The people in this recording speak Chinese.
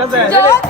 ঠিক আছে জল